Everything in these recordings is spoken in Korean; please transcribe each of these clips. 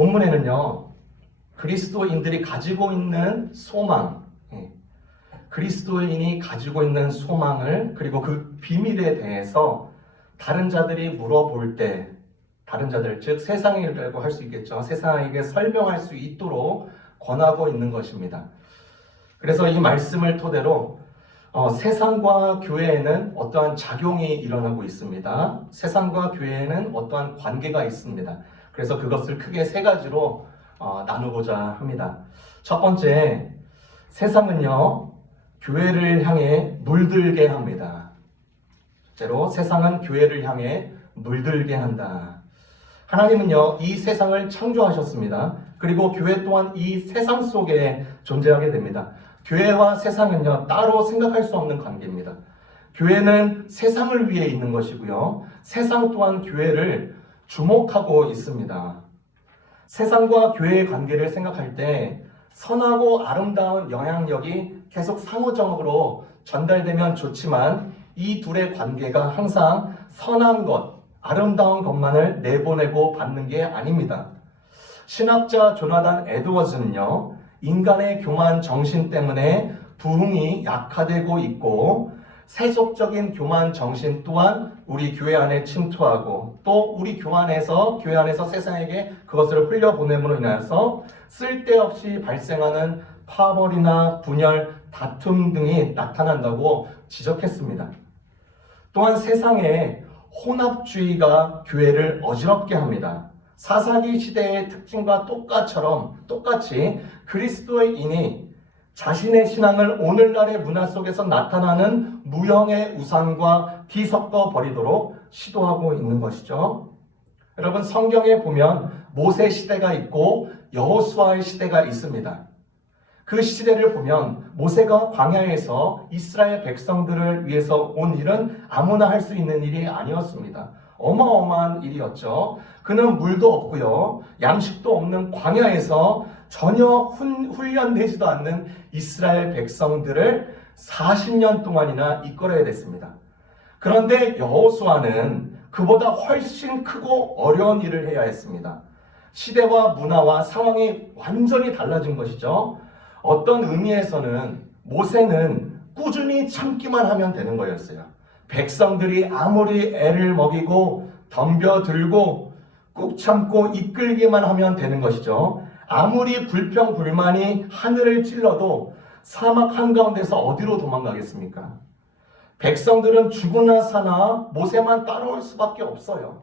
본문에는요, 그리스도인들이 가지고 있는 소망, 그리스도인이 가지고 있는 소망을, 그리고 그 비밀에 대해서 다른 자들이 물어볼 때, 다른 자들, 즉 세상이라고 할 수 있겠죠. 세상에게 설명할 수 있도록 권하고 있는 것입니다. 그래서 이 말씀을 토대로 세상과 교회에는 어떠한 작용이 일어나고 있습니다. 세상과 교회에는 어떠한 관계가 있습니다. 그래서 그것을 크게 세 가지로 나누고자 합니다. 첫 번째, 세상은요, 교회를 향해 물들게 합니다. 첫째로, 세상은 교회를 향해 물들게 한다. 하나님은요, 이 세상을 창조하셨습니다. 그리고 교회 또한 이 세상 속에 존재하게 됩니다. 교회와 세상은요, 따로 생각할 수 없는 관계입니다. 교회는 세상을 위해 있는 것이고요, 세상 또한 교회를 주목하고 있습니다. 세상과 교회의 관계를 생각할 때 선하고 아름다운 영향력이 계속 상호적으로 전달되면 좋지만 이 둘의 관계가 항상 선한 것, 아름다운 것만을 내보내고 받는 게 아닙니다. 신학자 조나단 에드워즈는요, 인간의 교만 정신 때문에 부흥이 약화되고 있고 세속적인 교만 정신 또한 우리 교회 안에 침투하고 또 우리 교회 안에서 세상에게 그것을 흘려보냄으로 인하여서 쓸데없이 발생하는 파벌이나 분열, 다툼 등이 나타난다고 지적했습니다. 또한 세상에 혼합주의가 교회를 어지럽게 합니다. 사사기 시대의 특징과 똑같이 그리스도인이 자신의 신앙을 오늘날의 문화 속에서 나타나는 무형의 우상과 뒤섞어 버리도록 시도하고 있는 것이죠. 여러분, 성경에 보면 모세 시대가 있고 여호수아의 시대가 있습니다. 그 시대를 보면 모세가 광야에서 이스라엘 백성들을 위해서 온 일은 아무나 할 수 있는 일이 아니었습니다. 어마어마한 일이었죠. 그는 물도 없고요, 양식도 없는 광야에서 전혀 훈련되지도 않는 이스라엘 백성들을 40년 동안이나 이끌어야 됐습니다. 그런데 여호수아는 그보다 훨씬 크고 어려운 일을 해야 했습니다. 시대와 문화와 상황이 완전히 달라진 것이죠. 어떤 의미에서는 모세는 꾸준히 참기만 하면 되는 거였어요. 백성들이 아무리 애를 먹이고 덤벼들고 꾹 참고 이끌기만 하면 되는 것이죠. 아무리 불평불만이 하늘을 찔러도 사막 한가운데서 어디로 도망가겠습니까? 백성들은 죽으나 사나 모세만 따라올 수밖에 없어요.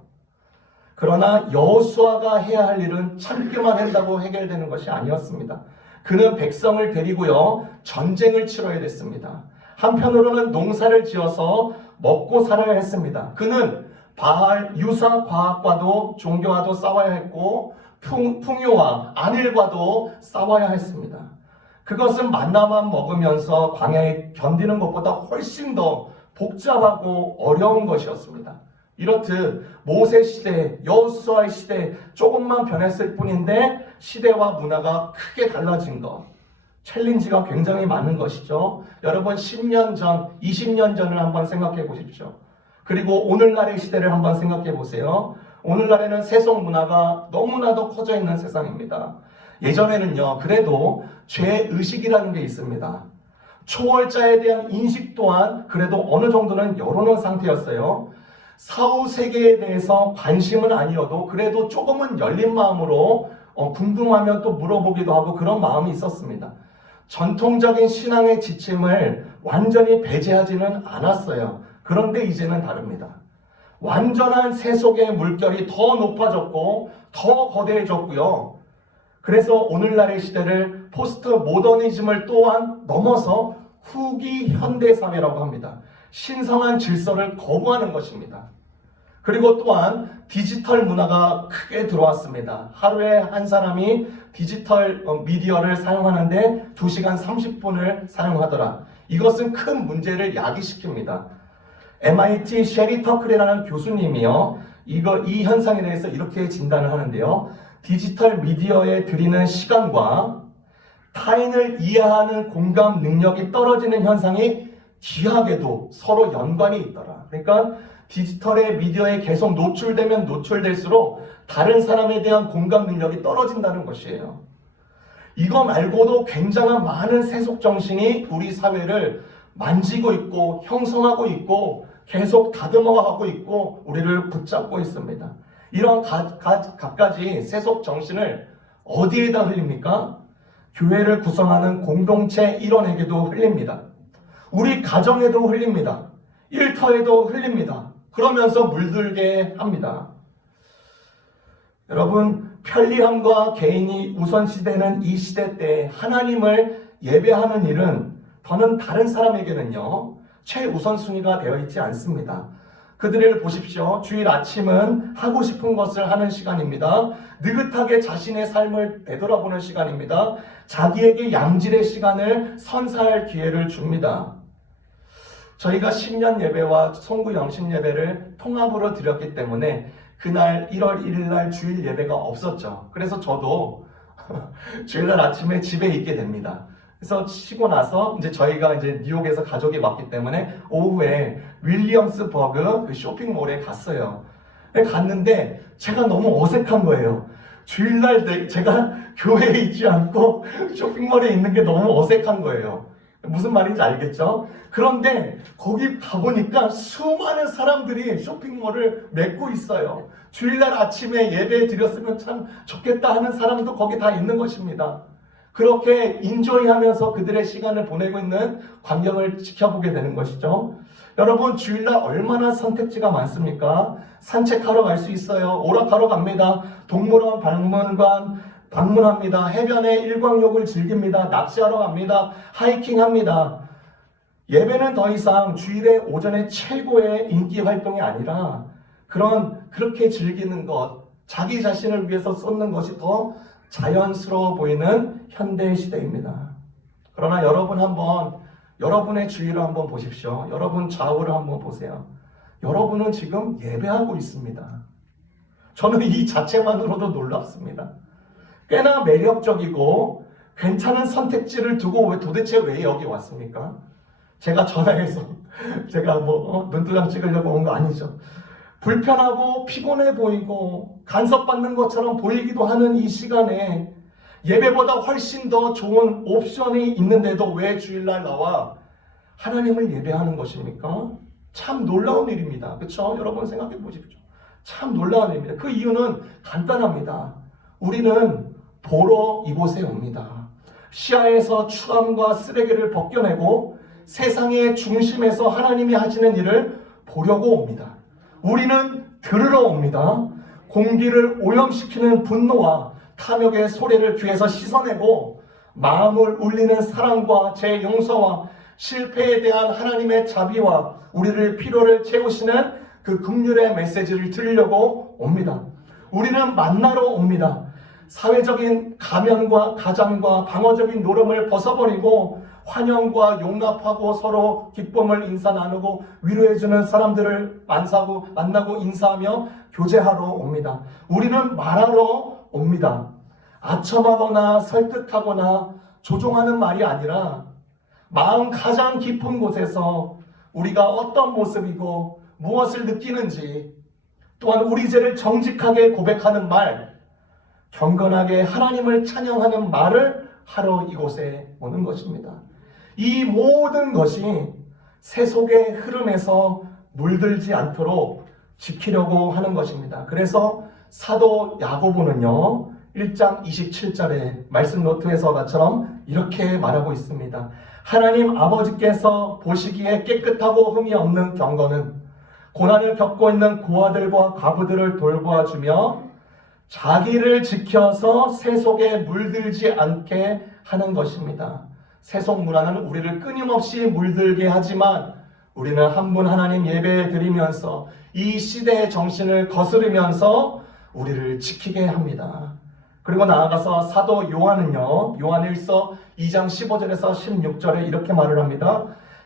그러나 여호수아가 해야 할 일은 참기만 한다고 해결되는 것이 아니었습니다. 그는 백성을 데리고요, 전쟁을 치러야 됐습니다. 한편으로는 농사를 지어서 먹고 살아야 했습니다. 그는 바알 유사 과학과도 종교와도 싸워야 했고 풍요와 안일과도 싸워야 했습니다. 그것은 만나만 먹으면서 광야에 견디는 것보다 훨씬 더 복잡하고 어려운 것이었습니다. 이렇듯 모세 시대, 여호수아의 시대 조금만 변했을 뿐인데 시대와 문화가 크게 달라진 것, 챌린지가 굉장히 많은 것이죠. 여러분, 10년 전, 20년 전을 한번 생각해 보십시오. 그리고 오늘날의 시대를 한번 생각해 보세요. 오늘날에는 세속 문화가 너무나도 커져 있는 세상입니다. 예전에는요, 그래도 죄의식이라는 게 있습니다. 초월자에 대한 인식 또한 그래도 어느 정도는 열어놓은 상태였어요. 사후 세계에 대해서 관심은 아니어도 그래도 조금은 열린 마음으로 궁금하면 또 물어보기도 하고 그런 마음이 있었습니다. 전통적인 신앙의 지침을 완전히 배제하지는 않았어요. 그런데 이제는 다릅니다. 완전한 세속의 물결이 더 높아졌고 더 거대해졌고요. 그래서 오늘날의 시대를 포스트 모더니즘을 또한 넘어서 후기 현대사회라고 합니다. 신성한 질서를 거부하는 것입니다. 그리고 또한 디지털 문화가 크게 들어왔습니다. 하루에 한 사람이 디지털 미디어를 사용하는데 2시간 30분을 사용하더라. 이것은 큰 문제를 야기시킵니다. MIT 셰리 터클이라는 교수님이요, 이 현상에 대해서 이렇게 진단을 하는데요. 디지털 미디어에 들이는 시간과 타인을 이해하는 공감 능력이 떨어지는 현상이 기하게도 서로 연관이 있더라. 그러니까 디지털의 미디어에 계속 노출되면 노출될수록 다른 사람에 대한 공감 능력이 떨어진다는 것이에요. 이거 말고도 굉장한 많은 세속 정신이 우리 사회를 만지고 있고 형성하고 있고 계속 다듬어가고 있고 우리를 붙잡고 있습니다. 이런 갖가지 세속 정신을 어디에다 흘립니까? 교회를 구성하는 공동체 일원에게도 흘립니다. 우리 가정에도 흘립니다. 일터에도 흘립니다. 그러면서 물들게 합니다. 여러분, 편리함과 개인이 우선시되는 이 시대 때 하나님을 예배하는 일은 더는 다른 사람에게는요 최우선순위가 되어 있지 않습니다. 그들을 보십시오. 주일 아침은 하고 싶은 것을 하는 시간입니다. 느긋하게 자신의 삶을 되돌아보는 시간입니다. 자기에게 양질의 시간을 선사할 기회를 줍니다. 저희가 신년 예배와 송구 영신 예배를 통합으로 드렸기 때문에 그날 1월 1일 날 주일 예배가 없었죠. 그래서 저도 주일날 아침에 집에 있게 됩니다. 그래서 쉬고 나서 이제 저희가 이제 뉴욕에서 가족이 왔기 때문에 오후에 윌리엄스버그 그 쇼핑몰에 갔어요. 갔는데 제가 너무 어색한 거예요. 주일날 제가 교회에 있지 않고 쇼핑몰에 있는 게 너무 어색한 거예요. 무슨 말인지 알겠죠? 그런데 거기 가보니까 수많은 사람들이 쇼핑몰을 메고 있어요. 주일날 아침에 예배 드렸으면 참 좋겠다 하는 사람도 거기 다 있는 것입니다. 그렇게 인조이하면서 그들의 시간을 보내고 있는 광경을 지켜보게 되는 것이죠. 여러분, 주일날 얼마나 선택지가 많습니까? 산책하러 갈 수 있어요. 오락하러 갑니다. 동물원, 박물관 방문합니다. 해변에 일광욕을 즐깁니다. 낚시하러 갑니다. 하이킹합니다. 예배는 더 이상 주일의 오전에 최고의 인기 활동이 아니라 그렇게 즐기는 것, 자기 자신을 위해서 쏟는 것이 더 자연스러워 보이는 현대 시대입니다. 그러나 여러분 여러분의 주위를 한번 보십시오. 여러분 좌우를 한번 보세요. 여러분은 지금 예배하고 있습니다. 저는 이 자체만으로도 놀랍습니다. 꽤나 매력적이고 괜찮은 선택지를 두고 도대체 왜 여기 왔습니까? 제가 전화해서 제가 눈두장 찍으려고 온 거 아니죠. 불편하고 피곤해 보이고 간섭받는 것처럼 보이기도 하는 이 시간에 예배보다 훨씬 더 좋은 옵션이 있는데도 왜 주일날 나와 하나님을 예배하는 것입니까? 참 놀라운 일입니다. 그렇죠? 여러분 생각해 보십시오. 참 놀라운 일입니다. 그 이유는 간단합니다. 우리는 보러 이곳에 옵니다. 시야에서 추함과 쓰레기를 벗겨내고 세상의 중심에서 하나님이 하시는 일을 보려고 옵니다. 우리는 들으러 옵니다. 공기를 오염시키는 분노와 탐욕의 소리를 귀에서 씻어내고 마음을 울리는 사랑과 제 용서와 실패에 대한 하나님의 자비와 우리를 피로를 채우시는 그 긍휼의 메시지를 들으려고 옵니다. 우리는 만나러 옵니다. 사회적인 가면과 가장과 방어적인 노름을 벗어버리고 환영과 용납하고 서로 기쁨을 인사 나누고 위로해주는 사람들을 만나고 인사하며 교제하러 옵니다. 우리는 말하러 옵니다. 아첨하거나 설득하거나 조종하는 말이 아니라 마음 가장 깊은 곳에서 우리가 어떤 모습이고 무엇을 느끼는지 또한 우리 죄를 정직하게 고백하는 말, 경건하게 하나님을 찬양하는 말을 하러 이곳에 오는 것입니다. 이 모든 것이 세속의 흐름에서 물들지 않도록 지키려고 하는 것입니다. 그래서 사도 야고보는요 1장 27절에 말씀 노트에서처럼 이렇게 말하고 있습니다. 하나님 아버지께서 보시기에 깨끗하고 흠이 없는 경건은 고난을 겪고 있는 고아들과 과부들을 돌보아주며 자기를 지켜서 세속에 물들지 않게 하는 것입니다. 세속 문화는 우리를 끊임없이 물들게 하지만 우리는 한 분 하나님 예배 드리면서 이 시대의 정신을 거스르면서 우리를 지키게 합니다. 그리고 나아가서 사도 요한은요, 요한 1서 2장 15절에서 16절에 이렇게 말을 합니다.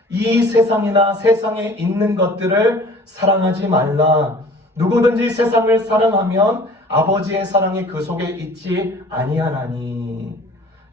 이 세상이나 세상에 있는 것들을 사랑하지 말라. 누구든지 세상을 사랑하면 아버지의 사랑이 그 속에 있지 아니하나니.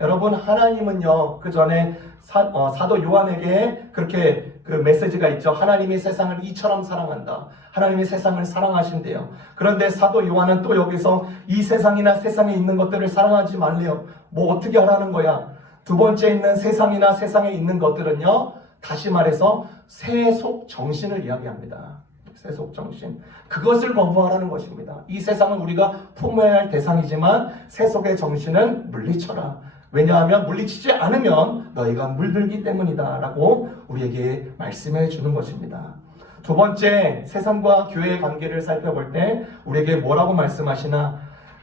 여러분, 하나님은요 그 전에 사도 요한에게 그렇게 그 메시지가 있죠. 하나님이 세상을 이처럼 사랑한다. 하나님이 세상을 사랑하신대요. 그런데 사도 요한은 또 여기서 이 세상이나 세상에 있는 것들을 사랑하지 말래요. 뭐 어떻게 하라는 거야? 두 번째 있는 세상이나 세상에 있는 것들은요, 다시 말해서 세속 정신을 이야기합니다. 세속 정신. 그것을 거부하라는 것입니다. 이 세상은 우리가 품어야 할 대상이지만 세속의 정신은 물리쳐라. 왜냐하면 물리치지 않으면 너희가 물들기 때문이다 라고 우리에게 말씀해 주는 것입니다. 두 번째, 세상과 교회의 관계를 살펴볼 때 우리에게 뭐라고 말씀하시나?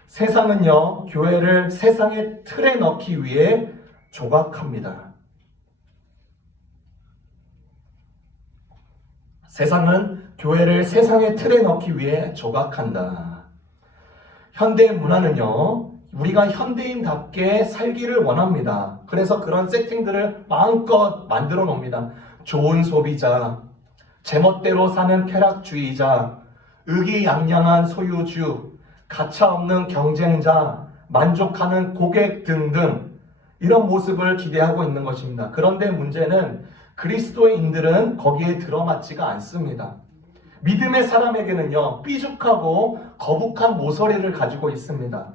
세상은요, 교회를 세상의 틀에 넣기 위해 조각합니다. 세상은 교회를 세상의 틀에 넣기 위해 조각한다. 현대 문화는요, 우리가 현대인답게 살기를 원합니다. 그래서 그런 세팅들을 마음껏 만들어 놓습니다. 좋은 소비자, 제멋대로 사는 쾌락주의자, 의기양양한 소유주, 가차없는 경쟁자, 만족하는 고객 등등 이런 모습을 기대하고 있는 것입니다. 그런데 문제는 그리스도인들은 거기에 들어맞지가 않습니다. 믿음의 사람에게는요, 삐죽하고 거북한 모서리를 가지고 있습니다.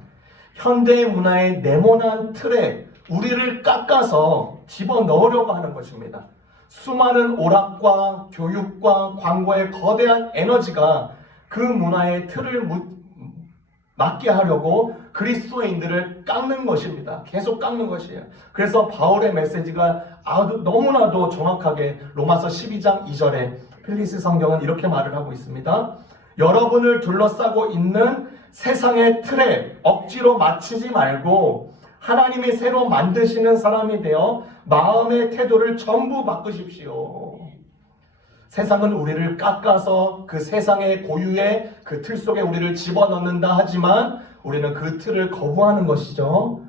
현대의 문화의 네모난 틀에 우리를 깎아서 집어넣으려고 하는 것입니다. 수많은 오락과 교육과 광고의 거대한 에너지가 그 문화의 틀을 맞게 하려고 그리스도인들을 깎는 것입니다. 계속 깎는 것이에요. 그래서 바울의 메시지가 너무나도 정확하게 로마서 12장 2절에 필리스 성경은 이렇게 말을 하고 있습니다. 여러분을 둘러싸고 있는 세상의 틀에 억지로 맞추지 말고 하나님이 새로 만드시는 사람이 되어 마음의 태도를 전부 바꾸십시오. 세상은 우리를 깎아서 그 세상의 고유의 그 틀 속에 우리를 집어넣는다 하지만 우리는 그 틀을 거부하는 것이죠.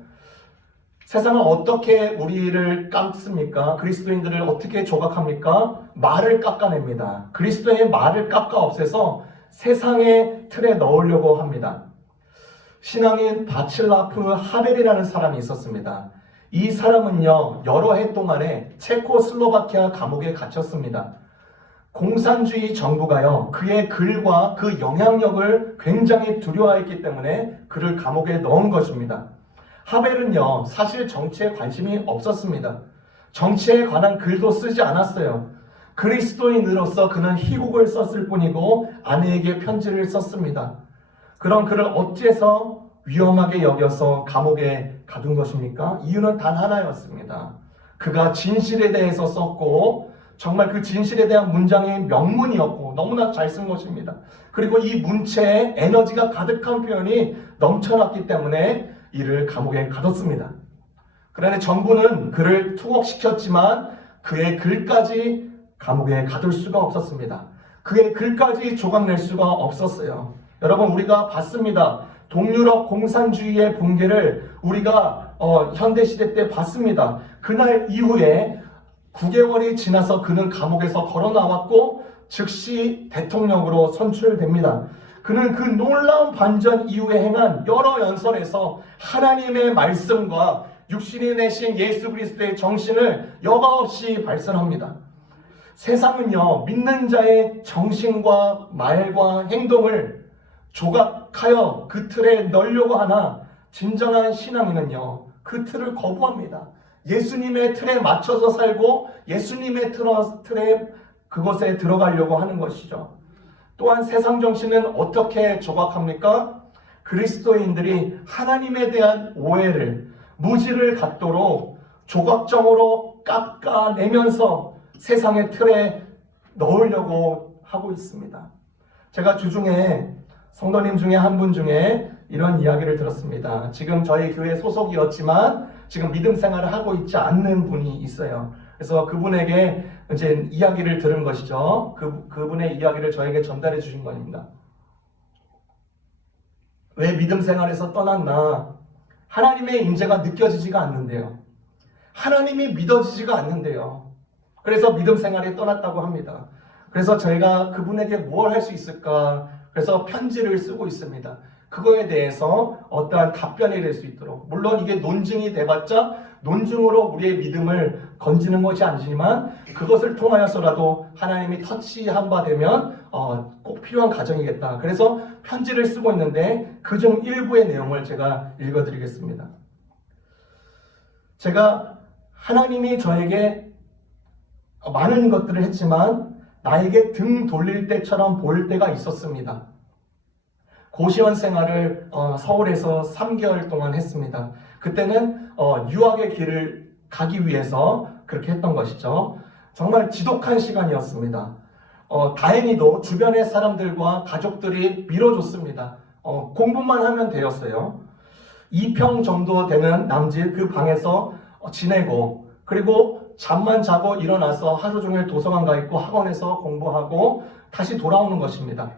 세상은 어떻게 우리를 깎습니까? 그리스도인들을 어떻게 조각합니까? 말을 깎아냅니다. 그리스도의 말을 깎아 없애서 세상의 틀에 넣으려고 합니다. 신앙인 바칠라프 하벨이라는 사람이 있었습니다. 이 사람은요, 여러 해 동안에 체코슬로바키아 감옥에 갇혔습니다. 공산주의 정부가요, 그의 글과 그 영향력을 굉장히 두려워했기 때문에 그를 감옥에 넣은 것입니다. 하벨은요, 사실 정치에 관심이 없었습니다. 정치에 관한 글도 쓰지 않았어요. 그리스도인으로서 그는 희곡을 썼을 뿐이고 아내에게 편지를 썼습니다. 그럼 그를 어째서 위험하게 여겨서 감옥에 가둔 것입니까? 이유는 단 하나였습니다. 그가 진실에 대해서 썼고 정말 그 진실에 대한 문장이 명문이었고 너무나 잘 쓴 것입니다. 그리고 이 문체에 에너지가 가득한 표현이 넘쳐났기 때문에 이를 감옥에 가뒀습니다. 그런데 정부는 그를 투옥시켰지만 그의 글까지 감옥에 가둘 수가 없었습니다. 그의 글까지 조각낼 수가 없었어요. 여러분, 우리가 봤습니다. 동유럽 공산주의의 붕괴를 우리가 현대시대 때 봤습니다. 그날 이후에 9개월이 지나서 그는 감옥에서 걸어 나왔고 즉시 대통령으로 선출됩니다. 그는 그 놀라운 반전 이후에 행한 여러 연설에서 하나님의 말씀과 육신이 내신 예수 그리스도의 정신을 여과없이 발설합니다. 세상은요, 믿는 자의 정신과 말과 행동을 조각하여 그 틀에 넣으려고 하나 진정한 신앙인은요, 그 틀을 거부합니다. 예수님의 틀에 맞춰서 살고 예수님의 틀에 그것에 들어가려고 하는 것이죠. 또한 세상 정신은 어떻게 조각합니까? 그리스도인들이 하나님에 대한 오해를, 무지를 갖도록 조각정으로 깎아내면서 세상의 틀에 넣으려고 하고 있습니다. 제가 주중에 성도님 중에 한 분 중에 이런 이야기를 들었습니다. 지금 저희 교회 소속이었지만 지금 믿음 생활을 하고 있지 않는 분이 있어요. 그래서 그분에게 이제 이야기를 들은 것이죠. 그분의 이야기를 저에게 전달해 주신 겁니다. 왜 믿음 생활에서 떠났나? 하나님의 임재가 느껴지지가 않는데요. 하나님이 믿어지지가 않는데요. 그래서 믿음 생활에 떠났다고 합니다. 그래서 저희가 그분에게 뭘 할 수 있을까? 그래서 편지를 쓰고 있습니다. 그거에 대해서 어떠한 답변이 될 수 있도록. 물론 이게 논증이 돼봤자 논증으로 우리의 믿음을 건지는 것이 아니지만 그것을 통하여서라도 하나님이 터치한 바 되면 꼭 필요한 가정이겠다. 그래서 편지를 쓰고 있는데 그중 일부의 내용을 제가 읽어드리겠습니다. 제가 하나님이 저에게 많은 것들을 했지만 나에게 등 돌릴 때처럼 보일 때가 있었습니다. 고시원 생활을 서울에서 3개월 동안 했습니다. 그때는 유학의 길을 가기 위해서 그렇게 했던 것이죠. 정말 지독한 시간이었습니다. 다행히도 주변의 사람들과 가족들이 밀어줬습니다. 공부만 하면 되었어요. 2평 정도 되는 남집 그 방에서 지내고, 그리고 잠만 자고 일어나서 하루 종일 도서관 가 있고 학원에서 공부하고 다시 돌아오는 것입니다.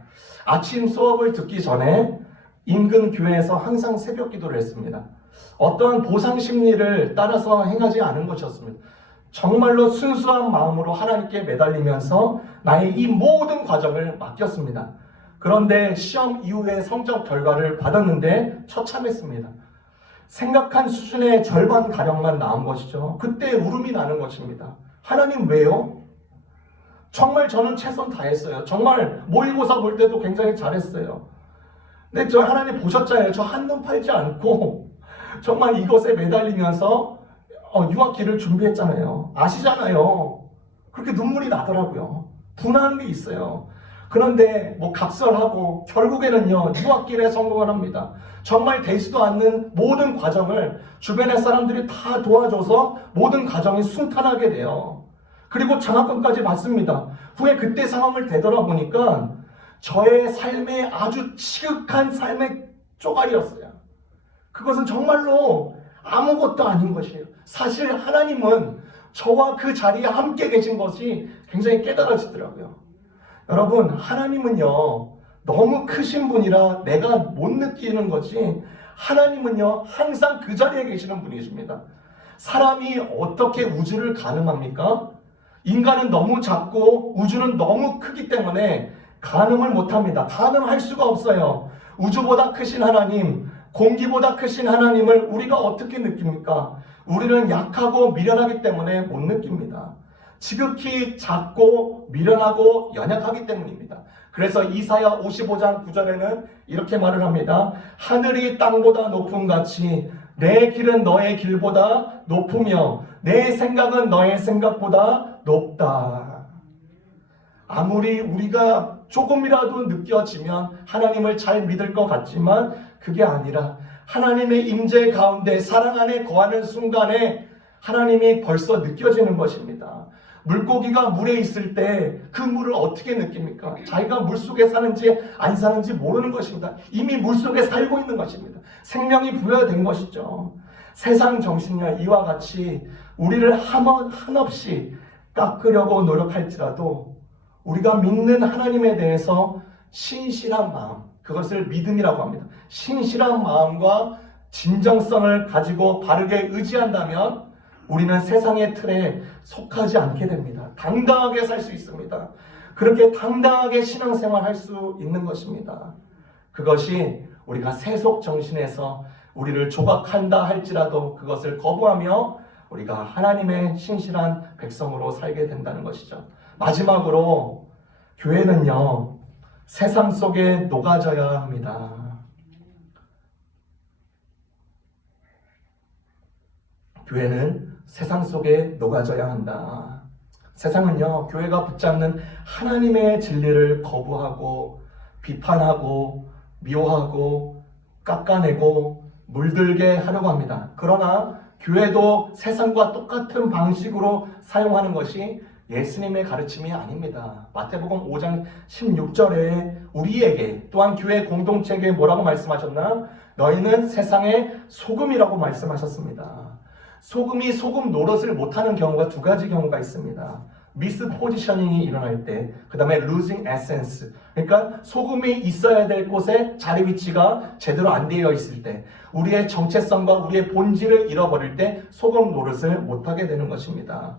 아침 수업을 듣기 전에 인근 교회에서 항상 새벽 기도를 했습니다. 어떠한 보상 심리를 따라서 행하지 않은 것이었습니다. 정말로 순수한 마음으로 하나님께 매달리면서 나의 이 모든 과정을 맡겼습니다. 그런데 시험 이후에 성적 결과를 받았는데 처참했습니다. 생각한 수준의 절반가량만 나온 것이죠. 그때 울음이 나는 것입니다. 하나님 왜요? 정말 저는 최선 다했어요. 정말 모의고사 볼 때도 굉장히 잘했어요. 근데 저 하나님 보셨잖아요. 저 한눈 팔지 않고 정말 이것에 매달리면서 유학기를 준비했잖아요. 아시잖아요. 그렇게 눈물이 나더라고요. 분하는 게 있어요. 그런데 각설하고 결국에는요 유학길에 성공을 합니다. 정말 되지도 않는 모든 과정을 주변의 사람들이 다 도와줘서 모든 과정이 순탄하게 돼요. 그리고 장학금까지 받습니다. 후에 그때 상황을 되돌아보니까 저의 삶의 아주 지극한 삶의 쪼가리였어요. 그것은 정말로 아무것도 아닌 것이에요. 사실 하나님은 저와 그 자리에 함께 계신 것이 굉장히 깨달아지더라고요. 여러분, 하나님은요 너무 크신 분이라 내가 못 느끼는 거지, 하나님은요 항상 그 자리에 계시는 분이십니다. 사람이 어떻게 우주를 가늠합니까? 인간은 너무 작고 우주는 너무 크기 때문에 가늠을 못합니다. 가늠할 수가 없어요. 우주보다 크신 하나님, 공기보다 크신 하나님을 우리가 어떻게 느낍니까? 우리는 약하고 미련하기 때문에 못 느낍니다. 지극히 작고 미련하고 연약하기 때문입니다. 그래서 이사야 55장 9절에는 이렇게 말을 합니다. 하늘이 땅보다 높음 같이 내 길은 너의 길보다 높으며 내 생각은 너의 생각보다 높다. 아무리 우리가 조금이라도 느껴지면 하나님을 잘 믿을 것 같지만 그게 아니라 하나님의 임재 가운데 사랑 안에 거하는 순간에 하나님이 벌써 느껴지는 것입니다. 물고기가 물에 있을 때 그 물을 어떻게 느낍니까? 자기가 물속에 사는지 안 사는지 모르는 것입니다. 이미 물속에 살고 있는 것입니다. 생명이 부여된 것이죠. 세상 정신이야 이와 같이 우리를 한없이 깎으려고 노력할지라도 우리가 믿는 하나님에 대해서 신실한 마음, 그것을 믿음이라고 합니다. 신실한 마음과 진정성을 가지고 바르게 의지한다면 우리는 세상의 틀에 속하지 않게 됩니다. 당당하게 살 수 있습니다. 그렇게 당당하게 신앙생활 할 수 있는 것입니다. 그것이 우리가 세속 정신에서 우리를 조각한다 할지라도 그것을 거부하며 우리가 하나님의 신실한 백성으로 살게 된다는 것이죠. 마지막으로 교회는요 세상 속에 녹아져야 합니다. 교회는 세상 속에 녹아져야 한다. 세상은요 교회가 붙잡는 하나님의 진리를 거부하고 비판하고 미워하고 깎아내고 물들게 하려고 합니다. 그러나 교회도 세상과 똑같은 방식으로 사용하는 것이 예수님의 가르침이 아닙니다. 마태복음 5장 16절에 우리에게 또한 교회 공동체에게 뭐라고 말씀하셨나? 너희는 세상의 소금이라고 말씀하셨습니다. 소금이 소금 노릇을 못하는 경우가 두 가지 경우가 있습니다. 미스 포지셔닝이 일어날 때, 그 다음에 losing essence. 그러니까 소금이 있어야 될 곳에 자리 위치가 제대로 안 되어 있을 때, 우리의 정체성과 우리의 본질을 잃어버릴 때 소금 노릇을 못하게 되는 것입니다.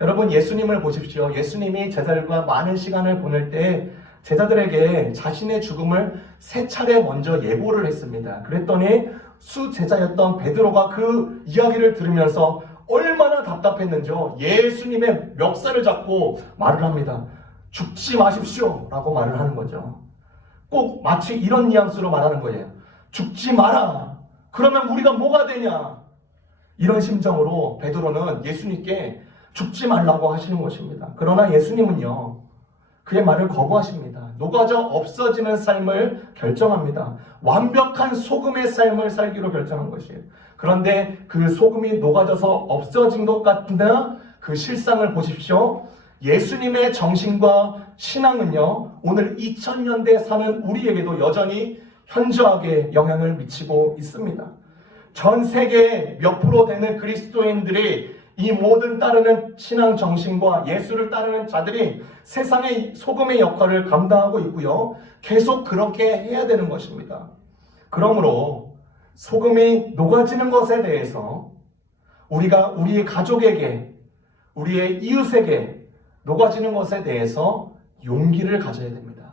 여러분 예수님을 보십시오. 예수님이 제자들과 많은 시간을 보낼 때 제자들에게 자신의 죽음을 3차례 먼저 예고를 했습니다. 그랬더니 수제자였던 베드로가 그 이야기를 들으면서 얼마나 답답했는지요. 예수님의 멱살을 잡고 말을 합니다. 죽지 마십시오 라고 말을 하는 거죠. 꼭 마치 이런 뉘앙스로 말하는 거예요. 죽지 마라. 그러면 우리가 뭐가 되냐. 이런 심정으로 베드로는 예수님께 죽지 말라고 하시는 것입니다. 그러나 예수님은요, 그의 말을 거부하십니다. 녹아져 없어지는 삶을 결정합니다. 완벽한 소금의 삶을 살기로 결정한 것이에요. 그런데 그 소금이 녹아져서 없어진 것 같으나 그 실상을 보십시오. 예수님의 정신과 신앙은요, 오늘 2000년대 사는 우리에게도 여전히 현저하게 영향을 미치고 있습니다. 전 세계 몇 프로 되는 그리스도인들이 이 모든 따르는 신앙 정신과 예수를 따르는 자들이 세상의 소금의 역할을 감당하고 있고요. 계속 그렇게 해야 되는 것입니다. 그러므로 소금이 녹아지는 것에 대해서 우리가 우리의 가족에게, 우리의 이웃에게 녹아지는 것에 대해서 용기를 가져야 됩니다.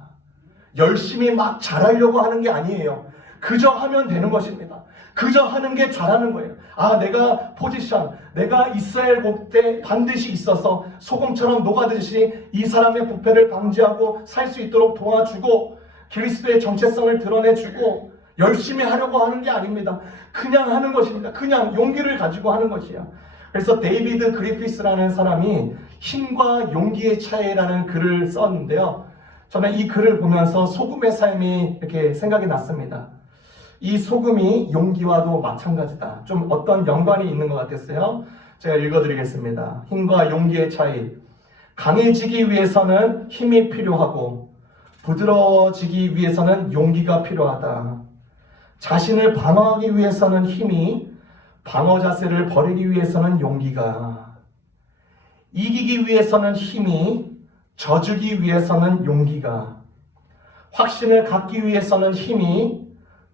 열심히 막 잘하려고 하는 게 아니에요. 그저 하면 되는 것입니다. 그저 하는 게 잘하는 거예요. 아, 내가 포지션, 내가 있어야 할 곳에 반드시 있어서 소금처럼 녹아듯이 이 사람의 부패를 방지하고 살 수 있도록 도와주고 그리스도의 정체성을 드러내주고 열심히 하려고 하는 게 아닙니다. 그냥 하는 것입니다. 그냥 용기를 가지고 하는 것이에요. 그래서 데이비드 그리피스라는 사람이 힘과 용기의 차이라는 글을 썼는데요. 저는 이 글을 보면서 소금의 삶이 이렇게 생각이 났습니다. 이 소금이 용기와도 마찬가지다. 좀 어떤 연관이 있는 것 같았어요. 제가 읽어드리겠습니다. 힘과 용기의 차이. 강해지기 위해서는 힘이 필요하고 부드러워지기 위해서는 용기가 필요하다. 자신을 방어하기 위해서는 힘이, 방어 자세를 버리기 위해서는 용기가, 이기기 위해서는 힘이, 져주기 위해서는 용기가, 확신을 갖기 위해서는 힘이,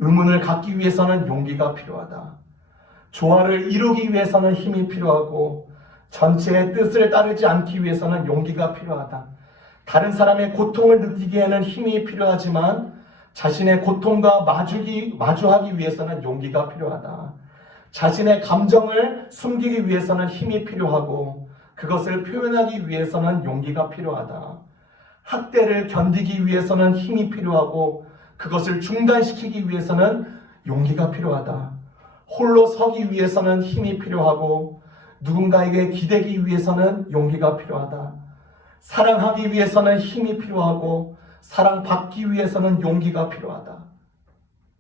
의문을 갖기 위해서는 용기가 필요하다. 조화를 이루기 위해서는 힘이 필요하고 전체의 뜻을 따르지 않기 위해서는 용기가 필요하다. 다른 사람의 고통을 느끼기에는 힘이 필요하지만 자신의 고통과 마주하기 위해서는 용기가 필요하다. 자신의 감정을 숨기기 위해서는 힘이 필요하고 그것을 표현하기 위해서는 용기가 필요하다. 학대를 견디기 위해서는 힘이 필요하고 그것을 중단시키기 위해서는 용기가 필요하다. 홀로 서기 위해서는 힘이 필요하고 누군가에게 기대기 위해서는 용기가 필요하다. 사랑하기 위해서는 힘이 필요하고 사랑받기 위해서는 용기가 필요하다.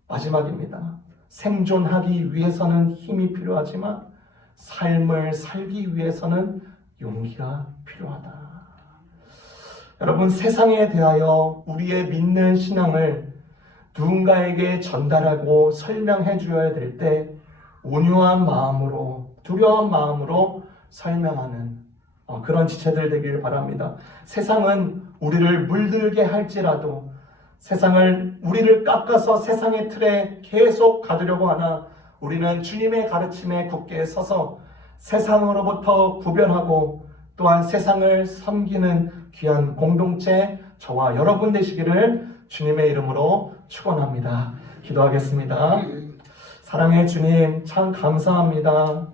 마지막입니다. 생존하기 위해서는 힘이 필요하지만 삶을 살기 위해서는 용기가 필요하다. 여러분, 세상에 대하여 우리의 믿는 신앙을 누군가에게 전달하고 설명해 주어야 될 때 온유한 마음으로, 두려운 마음으로 설명하는 그런 지체들 되길 바랍니다. 세상은 우리를 물들게 할지라도, 세상을 우리를 깎아서 세상의 틀에 계속 가두려고 하나 우리는 주님의 가르침에 굳게 서서 세상으로부터 구별하고 또한 세상을 섬기는 귀한 공동체 저와 여러분 되시기를 주님의 이름으로 축원합니다. 기도하겠습니다. 사랑의 주님, 참 감사합니다.